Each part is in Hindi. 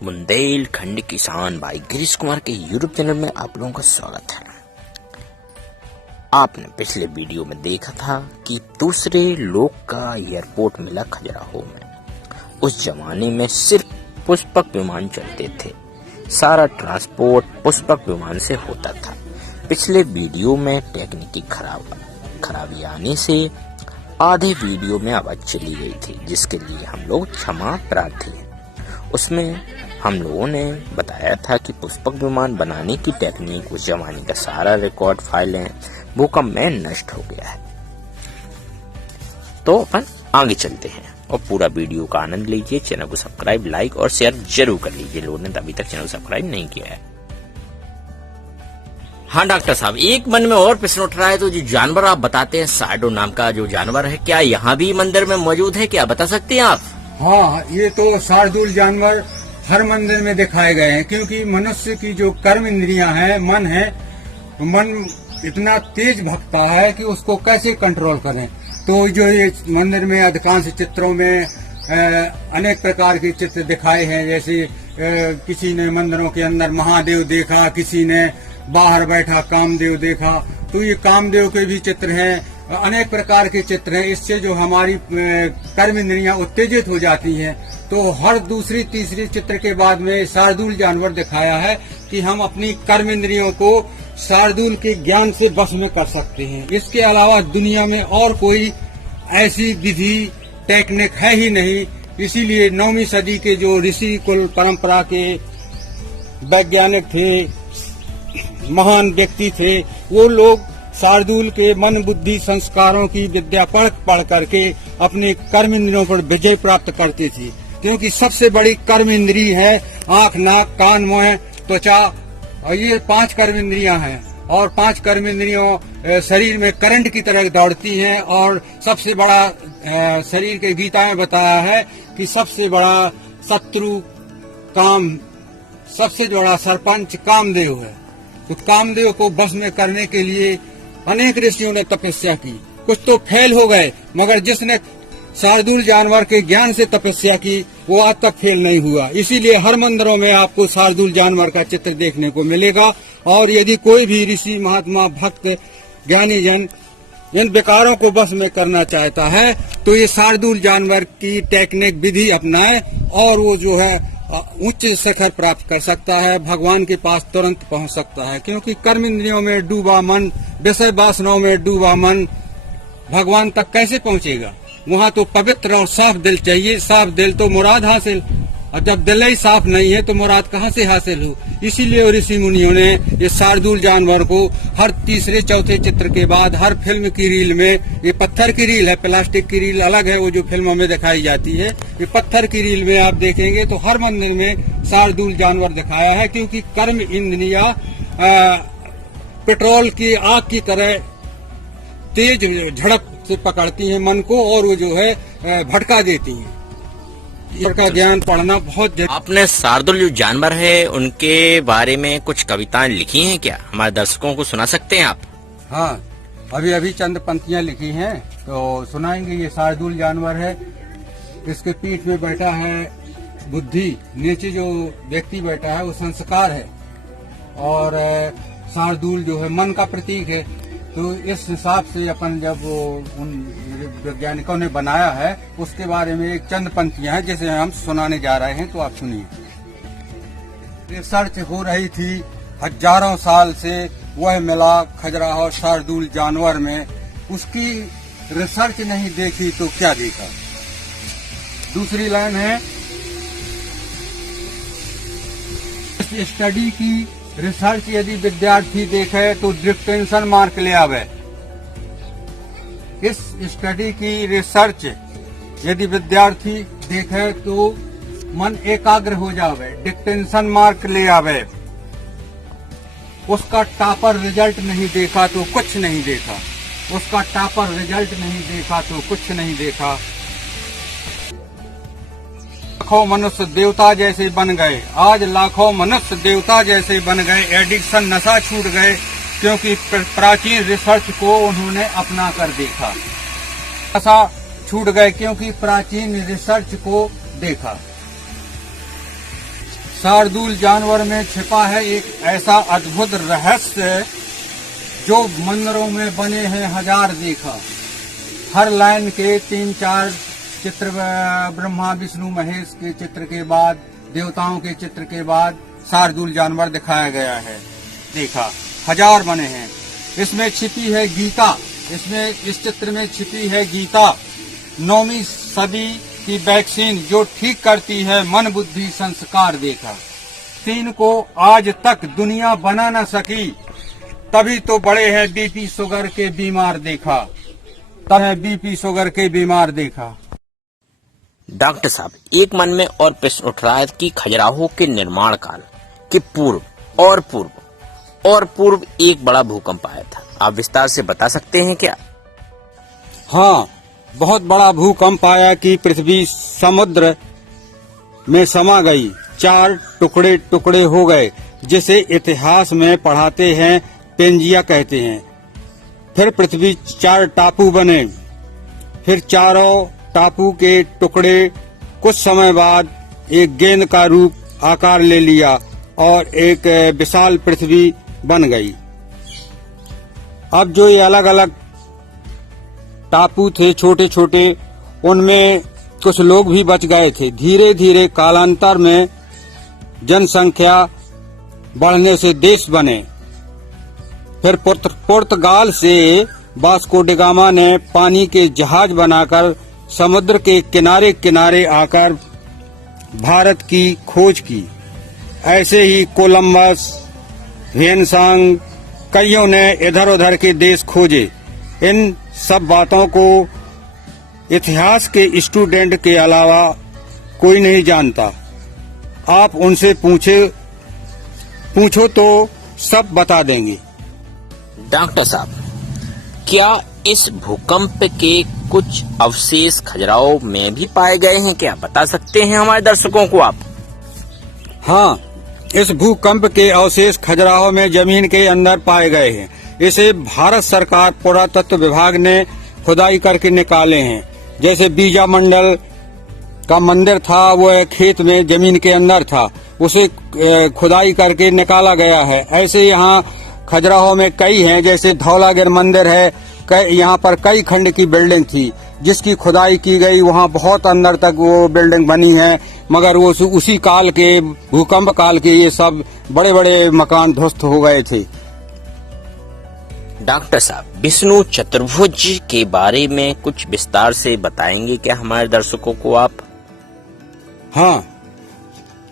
बुंदेलखंड किसान भाई गिरीश कुमार के यूट्यूब चैनल में आप लोगों का स्वागत है। आपने पिछले वीडियो में देखा था कि दूसरे लोग का एयरपोर्ट मिला खजुराहो में। उस जमाने में सिर्फ पुष्पक विमान चलते थे, सारा ट्रांसपोर्ट पुष्पक विमान से होता था। पिछले वीडियो में टेक्निकी खराबी आने से आधे वीडियो में आवाज चली गई थी, जिसके लिए हम लोग क्षमा प्रार्थी हैं। उसमें हम लोगों ने बताया था कि पुष्पक विमान बनाने की टेक्निक, उस जमाने का सारा रिकॉर्ड फाइलें भूकंप में नष्ट हो गया है। तो अपन आगे चलते हैं और पूरा वीडियो का आनंद लीजिए। चैनल को सब्सक्राइब, लाइक और शेयर जरूर कर लीजिए लोगों ने अभी तक चैनल सब्सक्राइब नहीं किया है। हाँ डॉक्टर साहब, एक मन में और प्रश्न उठ रहा है। तो जो जानवर आप बताते हैं, सारडो नाम का जो जानवर है, क्या यहाँ भी मंदिर में मौजूद है? क्या बता सकते हैं आप? हाँ, ये तो शार्दूल जानवर हर मंदिर में दिखाए गए हैं, क्योंकि मनुष्य की जो कर्म इंद्रियां हैं, मन है, मन इतना तेज भगता है कि उसको कैसे कंट्रोल करें। तो जो ये मंदिर में अधिकांश चित्रों में अनेक प्रकार के चित्र दिखाए हैं। जैसे किसी ने मंदिरों के अंदर महादेव देखा, किसी ने बाहर बैठा कामदेव देखा। तो ये कामदेव के भी चित्र हैं, अनेक प्रकार के चित्र हैं। इससे जो हमारी कर्म इंद्रियां उत्तेजित हो जाती हैं, तो हर दूसरी तीसरी चित्र के बाद में शार्दूल जानवर दिखाया है कि हम अपनी कर्म इंद्रियों को शार्दूल के ज्ञान से बस में कर सकते हैं। इसके अलावा दुनिया में और कोई ऐसी विधि टेक्निक है ही नहीं। इसीलिए 9वीं सदी के जो ऋषि कुल परंपरा के वैज्ञानिक थे, महान व्यक्ति थे, वो लोग शार्दूल के मन बुद्धि संस्कारों की विद्या पढ़ करके अपने कर्म इंद्रियों पर विजय प्राप्त करते थे। क्योंकि सबसे बड़ी कर्म इंद्री है आंख, नाक, कान, मुंह, त्वचा, और ये 5 कर्म इंद्रियां हैं। और 5 कर्म इंद्रियों शरीर में करंट की तरह दौड़ती हैं। और सबसे बड़ा शरीर के गीता में बताया है कि सबसे बड़ा शत्रु काम, सबसे बड़ा सरपंच कामदेव है। तो कामदेव को बस में करने के लिए अनेक ऋषियों ने तपस्या की। कुछ तो फेल हो गए, मगर जिसने शार्दूल जानवर के ज्ञान से तपस्या की, वो आज तक फेल नहीं हुआ। इसीलिए हर मंदिरों में आपको शार्दूल जानवर का चित्र देखने को मिलेगा। और यदि कोई भी ऋषि, महात्मा, भक्त, ज्ञानी जन इन विकारों को बस में करना चाहता है, तो ये शार्दूल जानवर की टेक्निक विधि अपनाए और वो जो है उच्च शिखर प्राप्त कर सकता है, भगवान के पास तुरंत पहुंच सकता है। क्योंकि कर्म इंद्रियों में डूबा मन, विषय वासनाओं में डूबा मन भगवान तक कैसे पहुंचेगा? वहाँ तो पवित्र और साफ दिल चाहिए। साफ दिल तो मुराद हासिल, और जब दिल ही साफ नहीं है तो मुराद कहाँ से हासिल हो? इसीलिए ऋषि मुनियों ने ये शार्दूल जानवर को हर तीसरे चौथे चित्र के बाद हर फिल्म की रील में, ये पत्थर की रील है, प्लास्टिक की रील अलग है, वो जो फिल्मों में दिखाई जाती है, ये पत्थर की रील में आप देखेंगे तो हर मंदिर में शार्दूल जानवर दिखाया है। क्योंकि कर्म इंद्रियां पेट्रोल की आग की तरह तेज झड़प से पकड़ती हैं मन को, और वो जो है भटका देती हैं। इसका ज्ञान पढ़ना बहुत जरूरी। आपने शार्दूल जो जानवर है उनके बारे में कुछ कविताएं लिखी हैं क्या? हमारे दर्शकों को सुना सकते हैं आप? हाँ, अभी चंद पंक्तियां लिखी हैं, तो सुनाएंगे। ये शार्दूल जानवर है, इसके पीठ में बैठा है बुद्धि, नीचे जो व्यक्ति बैठा है वो संस्कार है, और शार्दूल जो है मन का प्रतीक है। तो इस हिसाब से अपन जब उन वैज्ञानिकों ने बनाया है, उसके बारे में एक चंद पंक्तियां हैं जिसे हम सुनाने जा रहे हैं, तो आप सुनिए। रिसर्च हो रही थी हजारों साल से, वह मिला खजुराहो शार्दूल जानवर में। उसकी रिसर्च नहीं देखी तो क्या देखा? दूसरी लाइन है, इस स्टडी की रिसर्च यदि विद्यार्थी देखे तो डिस्टिंक्शन मार्क ले आवे। इस स्टडी की रिसर्च यदि विद्यार्थी देखे तो मन एकाग्र हो जावे, डिस्टिंक्शन मार्क ले आवे। उसका टॉपर रिजल्ट नहीं देखा तो कुछ नहीं देखा। उसका टॉपर रिजल्ट नहीं देखा तो कुछ नहीं देखा। लाखों मनुष्य देवता जैसे बन गए, आज लाखों मनुष्य देवता जैसे बन गए। एडिक्शन, नशा छूट गए, क्योंकि प्राचीन रिसर्च को उन्होंने अपना कर देखा। नशा छूट गए क्योंकि प्राचीन रिसर्च को देखा। शार्दूल जानवर में छिपा है एक ऐसा अद्भुत रहस्य जो मंदिरों में बने हैं हजार देखा। हर लाइन के 3-4 चित्र ब्रह्मा विष्णु महेश के चित्र के बाद, देवताओं के चित्र के बाद शार्दूल जानवर दिखाया गया है। देखा हजार बने हैं। इसमें छिपी है गीता, इस चित्र में छिपी है गीता, 9वीं सदी की वैक्सीन जो ठीक करती है मन बुद्धि संस्कार। देखा 3 को आज तक दुनिया बना न सकी, तभी तो बड़े हैं बीपी शुगर के बीमार। देखा तब है बीपी शुगर के बीमार। देखा डॉक्टर साहब, एक मन में और प्रश्न उठ रहा है कि खजुराहो के निर्माण काल के पूर्व एक बड़ा भूकंप आया था। आप विस्तार से बता सकते हैं क्या? हाँ, बहुत बड़ा भूकंप आया कि पृथ्वी समुद्र में समा गई, 4 टुकड़े टुकड़े हो गए, जिसे इतिहास में पढ़ाते हैं पेंजिया कहते हैं। फिर पृथ्वी 4 टापू बने, फिर चारों टापू के टुकड़े कुछ समय बाद एक गेंद का रूप आकार ले लिया और एक विशाल पृथ्वी बन गई। अब जो ये अलग अलग टापू थे छोटे छोटे, उनमें कुछ लोग भी बच गए थे। धीरे धीरे कालांतर में जनसंख्या बढ़ने से देश बने। फिर पुर्तगाल से वास्को डी गामा ने पानी के जहाज बनाकर समुद्र के किनारे किनारे आकर भारत की खोज की। ऐसे ही कोलंबस, ह्वेनसांग, कईयों ने इधर उधर के देश खोजे। इन सब बातों को इतिहास के स्टूडेंट के अलावा कोई नहीं जानता। आप उनसे पूछो तो सब बता देंगे। डॉक्टर साहब, क्या इस भूकंप के कुछ अवशेष खजुराहो में भी पाए गए हैं? क्या बता सकते हैं हमारे दर्शकों को आप? हाँ, इस भूकंप के अवशेष खजुराहो में जमीन के अंदर पाए गए हैं। इसे भारत सरकार पुरातत्व विभाग ने खुदाई करके निकाले हैं। जैसे बीजा मंडल का मंदिर था, वो खेत में जमीन के अंदर था, उसे खुदाई करके निकाला गया है। ऐसे यहाँ खजुराहो में कई हैं, जैसे धौलागिर मंदिर है, यहाँ पर कई खंड की बिल्डिंग थी जिसकी खुदाई की गई। वहाँ बहुत अंदर तक वो बिल्डिंग बनी है, मगर वो उसी काल के भूकंप काल के ये सब बड़े बड़े मकान ध्वस्त हो गए थे। डॉक्टर साहब, विष्णु चतुर्भुज के बारे में कुछ विस्तार से बताएंगे क्या हमारे दर्शकों को आप? हाँ,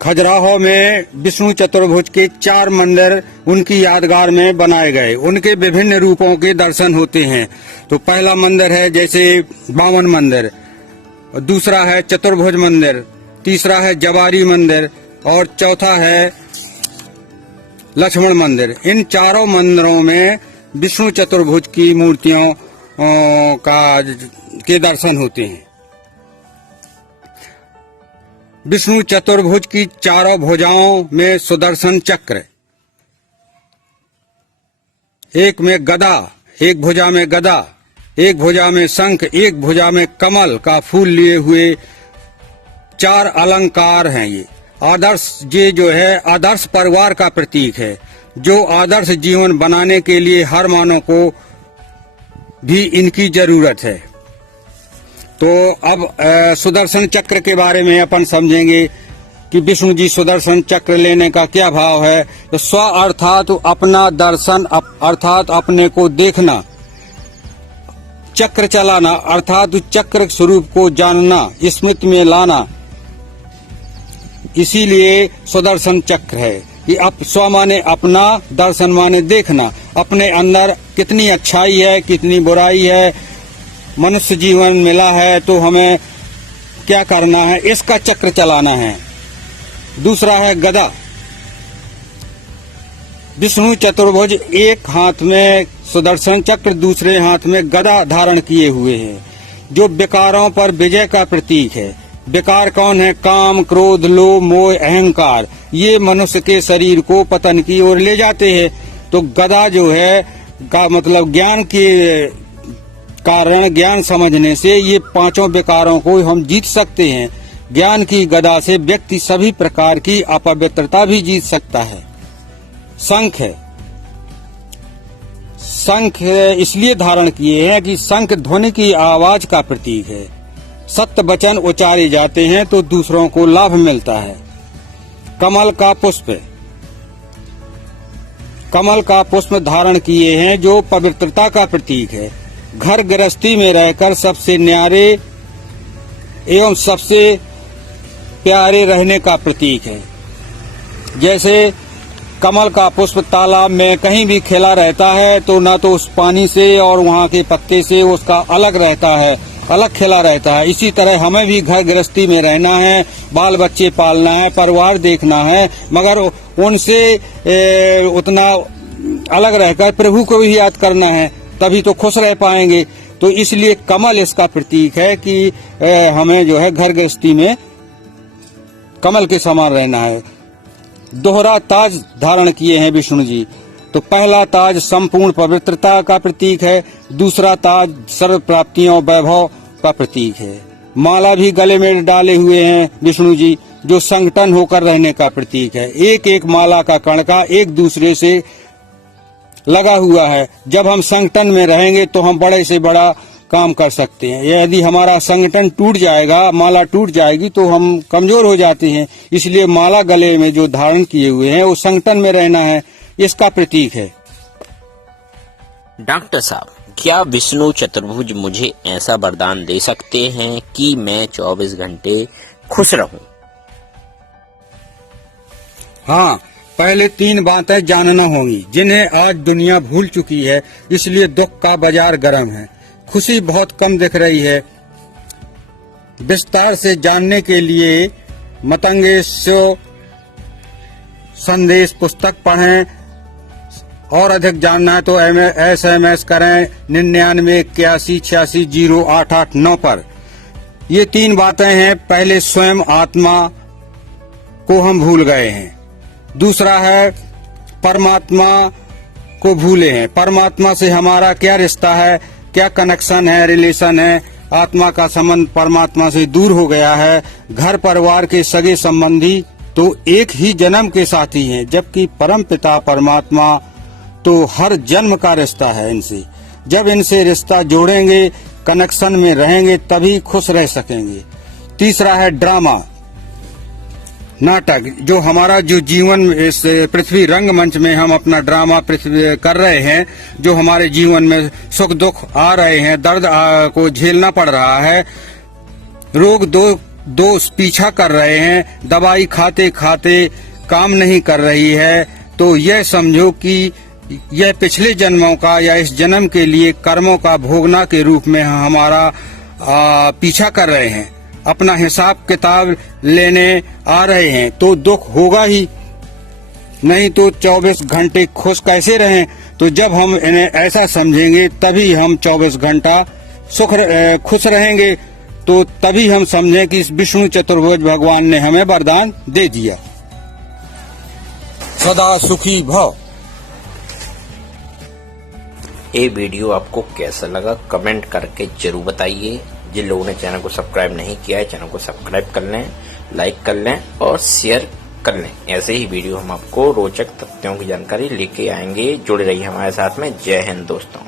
खजुराहो में विष्णु चतुर्भुज के 4 मंदिर उनकी यादगार में बनाए गए। उनके विभिन्न रूपों के दर्शन होते हैं। तो पहला मंदिर है जैसे बामन मंदिर, दूसरा है चतुर्भुज मंदिर, तीसरा है जवारी मंदिर और चौथा है लक्ष्मण मंदिर। इन चारों मंदिरों में विष्णु चतुर्भुज की मूर्तियों के दर्शन होते हैं। विष्णु चतुर्भुज की चारों भुजाओं में सुदर्शन चक्र, एक में गदा, एक भुजा में गदा, एक भुजा में शंख, एक भुजा में कमल का फूल लिए हुए 4 अलंकार हैं। ये जो है आदर्श परिवार का प्रतीक है, जो आदर्श जीवन बनाने के लिए हर मानव को भी इनकी जरूरत है। तो अब सुदर्शन चक्र के बारे में अपन समझेंगे कि विष्णु जी सुदर्शन चक्र लेने का क्या भाव है। तो स्व अर्थात अपना दर्शन, अर्थात अपने को देखना, चक्र चलाना अर्थात चक्र स्वरूप को जानना, स्मृति में लाना, इसीलिए सुदर्शन चक्र है। कि स्व माने अपना, दर्शन माने देखना, अपने अंदर कितनी अच्छाई है, कितनी बुराई है, मनुष्य जीवन मिला है तो हमें क्या करना है, इसका चक्र चलाना है। दूसरा है गदा। विष्णु चतुर्भुज एक हाथ में सुदर्शन चक्र, दूसरे हाथ में गदा धारण किए हुए हैं, जो विकारों पर विजय का प्रतीक है। विकार कौन है? काम, क्रोध, लोभ, मोह, अहंकार। ये मनुष्य के शरीर को पतन की ओर ले जाते हैं। तो गदा जो है का मतलब ज्ञान के कारण, ज्ञान समझने से ये 5 विकारों को हम जीत सकते हैं। ज्ञान की गदा से व्यक्ति सभी प्रकार की अपवित्रता भी जीत सकता है। शंख है, शंख इसलिए धारण किए हैं कि शंख ध्वनि की आवाज का प्रतीक है। सत्य वचन उच्चारे जाते हैं तो दूसरों को लाभ मिलता है। कमल का पुष्प, कमल का पुष्प धारण किए हैं जो पवित्रता का प्रतीक है। घर गृहस्थी में रहकर सबसे न्यारे एवं सबसे प्यारे रहने का प्रतीक है। जैसे कमल का पुष्प तालाब में कहीं भी खिला रहता है तो ना तो उस पानी से और वहाँ के पत्ते से उसका अलग रहता है, अलग खिला रहता है। इसी तरह हमें भी घर गृहस्थी में रहना है, बाल बच्चे पालना है, परिवार देखना है, मगर उनसे उतना अलग रहकर प्रभु को भी याद करना है, तभी तो खुश रह पाएंगे। तो इसलिए कमल इसका प्रतीक है कि हमें जो है घर गृहस्थी में कमल के समान रहना है। दोहरा ताज धारण किए हैं विष्णु जी। तो पहला ताज संपूर्ण पवित्रता का प्रतीक है, दूसरा ताज सर्व प्राप्तियों वैभव का प्रतीक है। माला भी गले में डाले हुए हैं विष्णु जी, जो संगठन होकर रहने का प्रतीक है। एक एक माला का कणका एक दूसरे से लगा हुआ है। जब हम संगठन में रहेंगे तो हम बड़े से बड़ा काम कर सकते हैं। यदि हमारा संगठन टूट जाएगा, माला टूट जाएगी तो हम कमजोर हो जाते हैं। इसलिए माला गले में जो धारण किए हुए हैं वो संगठन में रहना है, इसका प्रतीक है। डॉक्टर साहब, क्या विष्णु चतुर्भुज मुझे ऐसा वरदान दे सकते हैं कि मैं 24 घंटे खुश रहूं? हाँ, पहले 3 बातें जानना होंगी जिन्हें आज दुनिया भूल चुकी है, इसलिए दुख का बाजार गर्म है। खुशी बहुत कम दिख रही है। विस्तार से जानने के लिए मतंगेशो संदेश पुस्तक पढ़ें और अधिक जानना है तो SMS करें 9981860889 पर। ये 3 बातें हैं। पहले स्वयं आत्मा को हम भूल गए हैं। दूसरा है परमात्मा को भूले हैं। परमात्मा से हमारा क्या रिश्ता है, क्या कनेक्शन है, रिलेशन है। आत्मा का संबंध परमात्मा से दूर हो गया है। घर परिवार के सगे संबंधी तो एक ही जन्म के साथी हैं, जबकि परम पिता परमात्मा तो हर जन्म का रिश्ता है इनसे। जब इनसे रिश्ता जोड़ेंगे, कनेक्शन में रहेंगे, तभी खुश रह सकेंगे। तीसरा है ड्रामा, नाटक। जो हमारा जो जीवन इस पृथ्वी रंगमंच में हम अपना ड्रामा पृथ्वी कर रहे हैं, जो हमारे जीवन में सुख दुख आ रहे हैं, दर्द को झेलना पड़ रहा है, रोग दोष पीछा कर रहे हैं, दवाई खाते खाते काम नहीं कर रही है, तो यह समझो कि यह पिछले जन्मों का या इस जन्म के लिए कर्मों का भोगना के रूप में हमारा पीछा कर रहे हैं, अपना हिसाब किताब लेने आ रहे हैं। तो दुख होगा ही, नहीं तो 24 घंटे खुश कैसे रहें। तो जब हम इन्हें ऐसा समझेंगे तभी हम 24 घंटा खुश रहेंगे। तो तभी हम समझें कि इस विष्णु चतुर्भुज भगवान ने हमें वरदान दे दिया। सदा सुखी भव। ये वीडियो आपको कैसा लगा कमेंट करके जरूर बताइए। जिन लोगों ने चैनल को सब्सक्राइब नहीं किया है, चैनल को सब्सक्राइब कर लें, लाइक कर लें और शेयर कर लें। ऐसे ही वीडियो हम आपको रोचक तथ्यों की जानकारी लेके आएंगे। जुड़े रहिए हमारे साथ में। जय हिंद दोस्तों।